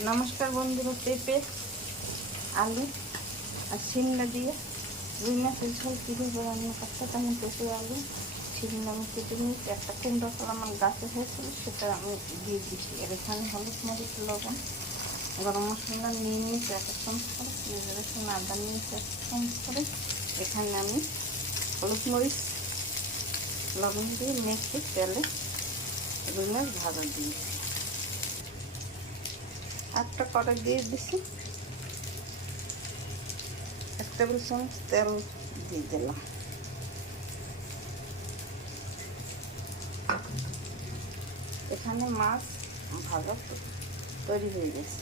নমস্কার বন্ধুরা, পেঁপে আলু আর শিমলা দিয়ে রুই মাছের ঝোল কীভাবে রান্না করতে তেমন পেঁপে আলু শিমলা আমি কেটে নিয়েছি। একটা কুমড়া ফল আমার গাছে হয়েছিল, সেটা আমি দিয়ে দিচ্ছি। আর এখানে হলুদ মরিচ লবণ গরম মশলা নিয়ে নিয়েছি এক এক চামচ করে, পেঁয়াজ রসুন আদা নিয়েছি এক চামচ করে। এখানে আমি হলুদ মরিচ লবণ দিয়ে মেখে তেলে রুই মাছ ভাজা দিয়েছি। একটা কড়াই দিয়ে দিছি, 1 টেবিল চামচ তেল দিয়ে দিলাম। এখানে মাছ ভাজা তৈরি হয়ে গেছে।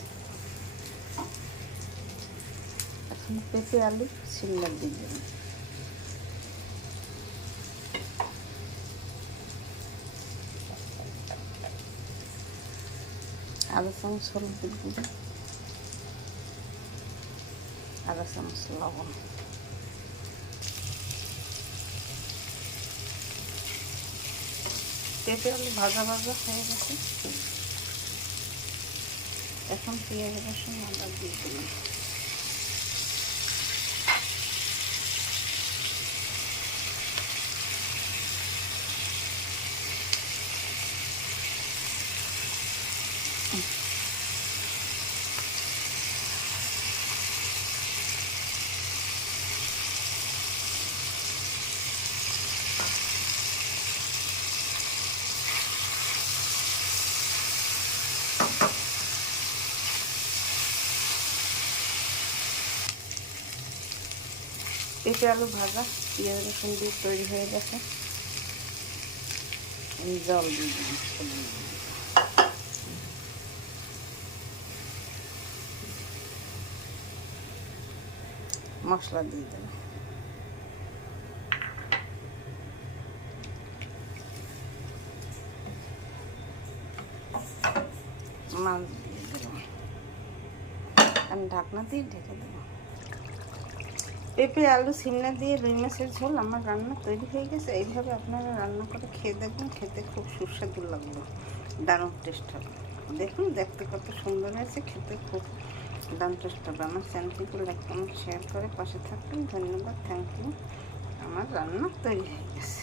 এখন পেঁপে আলু শিমলা দিয়ে দিলাম। আধা চামচ হলুদের গুঁড়ো, আধা চামচ লবণ। পেঁপে আলু ভাজা ভাজা হয়ে গেছে। এখন পেঁয়াজ রসুন আদা দিয়ে দিলাম। পেঁপে আলু ভাজা পেঁয়াজ রসুন দিয়ে তৈরি হয়ে গেছে। জল দিয়ে দিলাম, মশলা দিয়ে দিলাম, মাছ দিয়ে দিলাম। আমি ঢাকনা দিয়ে ঢেকে দেবো। পেঁপে আলু শিমলা দিয়ে রুই মাছের ঝোল আমার রান্না তৈরি হয়ে গেছে। এইভাবে আপনারা রান্না করে খেয়ে দেখবেন, খেতে খুব সুস্বাদু লাগলো, দারুণ টেস্ট হবে। দেখুন দেখতে কত সুন্দর হয়েছে, খেতে খুব দারুণ টেস্ট হবে। আমার চ্যানেলটিকে লাইক কমেন্ট শেয়ার করে পাশে থাকবেন। ধন্যবাদ, থ্যাংক ইউ। আমার রান্না তৈরি হয়ে গেছে।